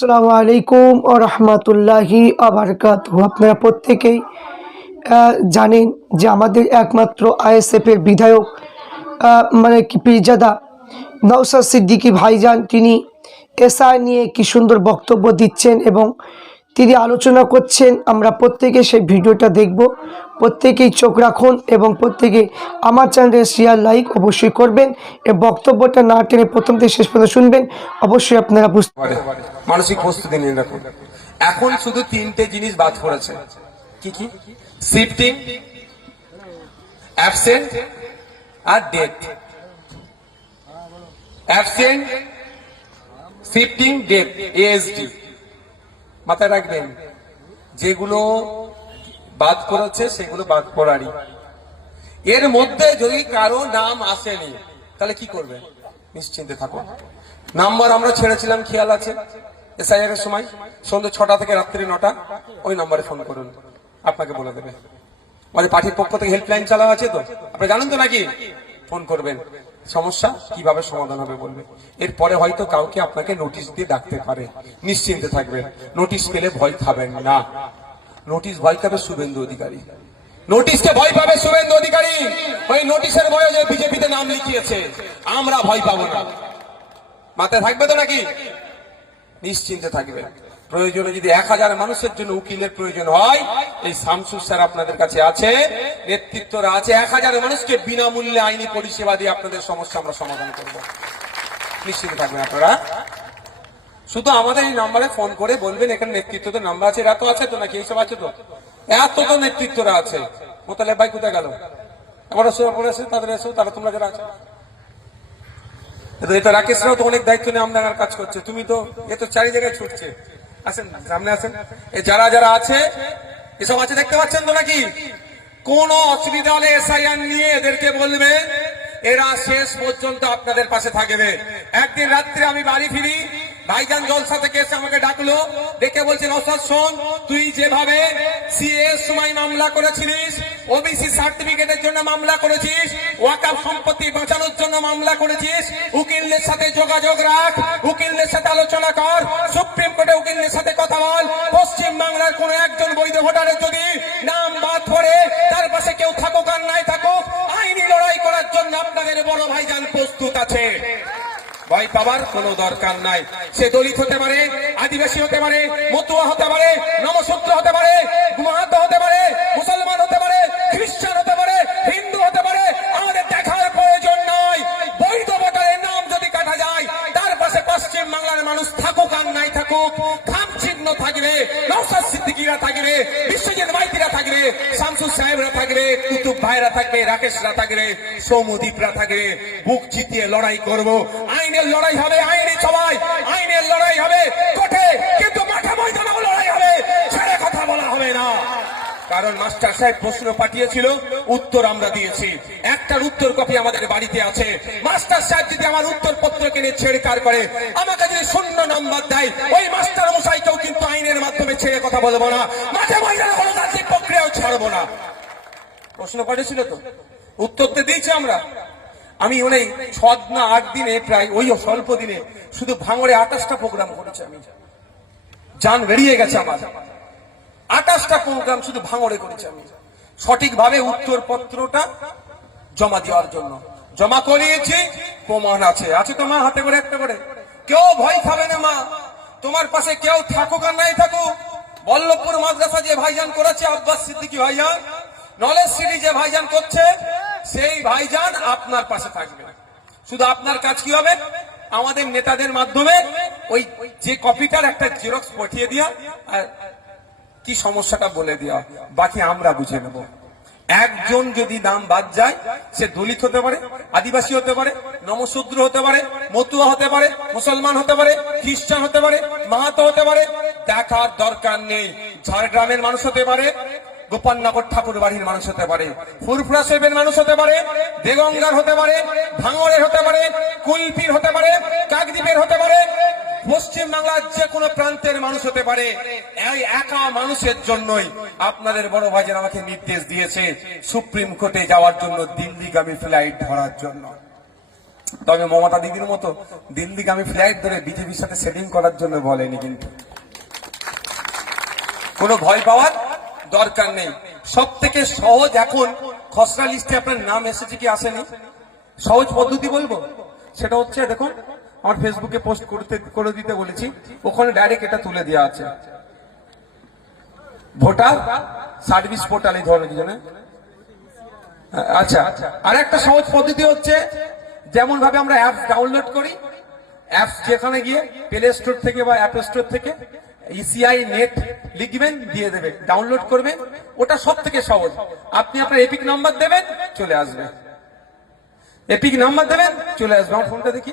আসসালামু আলাইকুম ও রহমতুল্লাহি আবরকাতুহু। আপনারা প্রত্যেকেই জানেন যে আমাদের একমাত্র আইএসএফ এর বিধায়ক মানে কি পীরজাদা নওশাদ সিদ্দিকী ভাইজান তিনি এসআই নিয়ে কি সুন্দর বক্তব্য দিচ্ছেন এবং তিনি আলোচনা করছেন। আমরা প্রত্যেকে সেই ভিডিওটা দেখব, প্রত্যেকেই চোখ রাখুন এবং প্রত্যেকে আমার চ্যানেলে শেয়ার লাইক অবশ্যই করবেন। এই বক্তব্যটা না টেনে প্রথম থেকে শেষ পর্যন্ত শুনবেন, অবশ্যই আপনারা বুঝতে পারবেন। মানসিক প্রস্তুতি নিয়ে রাখুন। এখন শুধু তিনটে জিনিস বাদ পড়েছে। কি কি? শিফটিং, অ্যাবসেন্ট আর date. Absent, shifting, date, ASD মাথায় রাখবেন। যেগুলো বাদ করেছে সেগুলো বাদ পড়ারই। এর মধ্যে যদি কারো নাম আসেনি তাহলে কি করবে? নিশ্চিন্তে থাকুন। নাম্বার আমরা ছেড়েছিলাম, খেয়াল আছে? এসআইআর এর সময় সন্ধ্যে 6টা থেকে রাত্রি 9টা, ওই নাম্বারে ফোন করুন, আপনাকে বলে দেবে। মানে পার্টির পক্ষ থেকে হেল্পলাইন চালা আছে, তো আপনি জানেন তো নাকি? ফোন করবেন, সমস্যা কিভাবে সমাধান হবে বলবে। এরপরে হয়তো কাউকে আপনাকে নোটিশ দিয়ে ডাকতে পারে, নিশ্চিন্তে থাকবেন। নোটিশ পেলে ভয় খাবেন না। নোটিশ ভয় খাবে শুভেন্দু অধিকারী। নোটিশকে ভয় পাবে শুভেন্দু অধিকারী। ওই নোটিশের ভয়ে যে বিজেপিতে নাম লিখিয়েছে, আমরা ভয় পাবো না। মাথায় থাকবে তো নাকি? নিশ্চিন্তে থাকবে। প্রয়োজনে যদি 1000 মানুষের জন্য উকিলের প্রয়োজন হয়, এই শামসুর স্যার আপনাদের কাছে আছে, নেতৃত্বরা আছে। 1000 মানুষকে বিনামূল্যে আইনি পরিষেবা দিয়ে আপনাদের সমস্যা আমরা সমাধান করব। নিশ্চিন্তে থাকবেন আপনারা। শুধু আমাদের এই নাম্বারে ফোন করে বলবেন এখানে নেতৃত্বদের নাম্বার আছে। এত আছে তো নাকি? এইসব আছে তো? এত তো নেতৃত্বরা আছে। মোতালেব ভাই কোথায় গেল? আমার পড়েছে তাদের এসো, তারা তোমরা যারা আছে। এটা রাকেশরাও তো অনেক দায়িত্ব নিয়ে আমদাঙ্গার কাজ করছে। তুমি তো এ তো চারি জায়গায় ছুটছে। আসেন সামনে আসেন। যারা যারা আছে এসব আছে, দেখতে পাচ্ছেন তো নাকি? কোন অসুবিধা হলে এসআইআর নিয়ে এদেরকে বলবেন, এরা শেষ পর্যন্ত আপনাদের পাশে থাকবে। একদিন রাত্রে আমি বাড়ি ফিরি, ভাইজান জলসা থেকে এসে আমাকে ডাকলো, ডেকে বলছে নওশাদ শোন, তুই যেভাবে সিএ সময় মামলা করেছিলিস, ওবিসি সার্টিফিকেটের জন্য মামলা করেছিস, ওয়াকফ সম্পত্তি বাঁচানোর জন্য মামলা করেছিস, উকিলদের সাথে যোগাযোগ রাখ, উকিলদের সাথে আলোচনা কর, সুপ্রিম কোর্টে উকিলদের সাথে কথা বল। পশ্চিম বাংলার কোন একজন বৈধ ভোটারের যদি নাম বাদ পড়ে, তার পাশে কেউ থাকুক আর নাই থাকুক, আইনি লড়াই করার জন্য আপনাদের বড় ভাইজান প্রস্তুত আছে। ভয় পাবার কোন দরকার নাই। সে দলিত হতে পারে, আদিবাসী হতে পারে, মতুয়া হতে পারে, নমশূদ্র হতে পারে, মাহাতো হতে পারে, মুসলমান হতে পারে, খ্রিস্টান হতে পারে, হিন্দু হতে পারে। আমাদের দেখার প্রয়োজন নয়। বৈধ ভোটারের নাম যদি কাটা যায়, তার পাশে পশ্চিম বাংলার মানুষ থাকুক আর নাই থাকুক, খাম চিহ্ন থাকবে, নওশাদ সিদ্দিকীরা থাকবে, বিশ্বজিৎ মাইতিরা থাকবে, শামসুর সাহেবরা থাকবে, কুতুব ভাইরা থাকবে, রাকেশরা থাকবে, সৌমদীপরা থাকবে। বুক চিতিয়ে লড়াই করব। আইনের লড়াই হবে, আইনি সবাই আইনের লড়াই হবে কোর্টে, কিন্তু মাঠে ময়দানে লড়াই হবে, ছেড়ে কথা বলা হবে না। কারণ মাস্টার সাহেব প্রশ্ন পাঠিয়েছিল, উত্তর আমরা দিয়েছি। একটার উত্তর কপি আমাদের বাড়িতে আছে। মাস্টার সাহেব যদি আমার উত্তর পত্রকে নিয়ে ছেড়েকার করে, আমাকে যদি 0 নাম্বার দেয়, ওই মাস্টার মশাইকেও কিন্তু আইনের মাধ্যমে ছেড়ে কথা বলবো না, মাঠে ময়দানে গণতান্ত্রিক প্রক্রিয়াও ছাড়বো না। প্রশ্ন পাঠিয়েছিল তো, উত্তর তো দিয়েছি আমরা। আমি ওই 6 না 8 দিনে, প্রায় ওই স্বল্প দিনে শুধু ভাঙড়ে 28টা প্রোগ্রাম করেছি। আমি জান বেরিয়ে গেছে আমার। 28টা প্রোগ্রাম শুধু ভাঙড়ে করেছি আমি, সঠিকভাবে উত্তর পত্রটা জমা দেওয়ার জন্য। জমা করিয়েছি, প্রমাণ আছে। আছে তো মা, হাতে করে একটা করে। কেউ ভয় খাবে না মা, তোমার পাশে কেউ থাকুক আর নাই থাকুক। বল্লভপুর মাদ্রাসা যে ভাইজান করেছে, আব্বাস সিদ্দিকী ভাইজান, নলেজ সিটি যে ভাইজান করছে, সেই ভাইজান আপনার পাশে থাকবে। শুধু আপনার কাজ কি হবে? আমাদের নেতাদের মাধ্যমে ওই যে কপিটার একটা জেরক্স পাঠিয়ে দিয়া আর কি সমস্যাটা বলে দেওয়া, বাকি আমরা বুঝে নেব। একজন যদি নাম বাদ যায়, সে দলিত হতে পারে, আদিবাসী হতে পারে, নমশূদ্র হতে পারে, মতুয়া হতে পারে, মুসলমান হতে পারে, খ্রিস্টান হতে পারে, মাহাতো হতে পারে, দেখার দরকার নেই। ঝাড়গ্রামের মানুষ হতে পারে, গোপালনগর ঠাকুর বাড়ির মানুষ হতে পারে, ফুরফুরা সাহেবের মানুষ হতে পারে, দেগঙ্গার হতে পারে, ভাঙড়ের হতে পারে, কুলপির হতে পারে, কাকদ্বীপের হতে পারে, পশ্চিম বাংলার যে কোনো প্রান্তের মানুষ হতে পারে। এই একা মানুষের জন্যই আপনাদের বড় ভাইজান আমাকে নির্দেশ দিয়েছে সুপ্রিম কোর্টে যাওয়ার জন্য, দিল্লিগামী ফ্লাইট ধরার জন্য। তবে মমতা দিদির মতো দিল্লিকে আমি ফ্লাইট ধরে বিজেপির সাথে সেটিং করার জন্য বলেনি, কিন্তু কোনো ভয় পাওয়ার দরকার নেই। সব থেকে সহজ এখন খসড়া লিস্টে আপনার নাম এসেছে কি আসেনি, সহজ পদ্ধতি বলবো, সেটা হচ্ছে দেখুন আমার ফেসবুকে পোস্ট করে দিতে বলেছি, ওখানে ডাইরেক্ট এটা তুলে দেওয়া আছে, ভোটার সার্ভিস পোর্টাল এই ধরনের কিছু না। আচ্ছা, আর একটা সহজ পদ্ধতি হচ্ছে যেমন ভাবে আমরা অ্যাপস ডাউনলোড করি, অ্যাপস যেখানে গিয়ে প্লে স্টোর থেকে বা অ্যাপ স্টোর থেকে ইসিআই নেট লিখবেন, দিয়ে দেবে, ডাউনলোড করবেন, ওটা সব থেকে সহজ। আপনি আপনার এপিক নাম্বার দেবেন, চলে আসবে, এপিক নাম্বার দেবেন, চলে আসবে। আমার ফোনটা দেখি।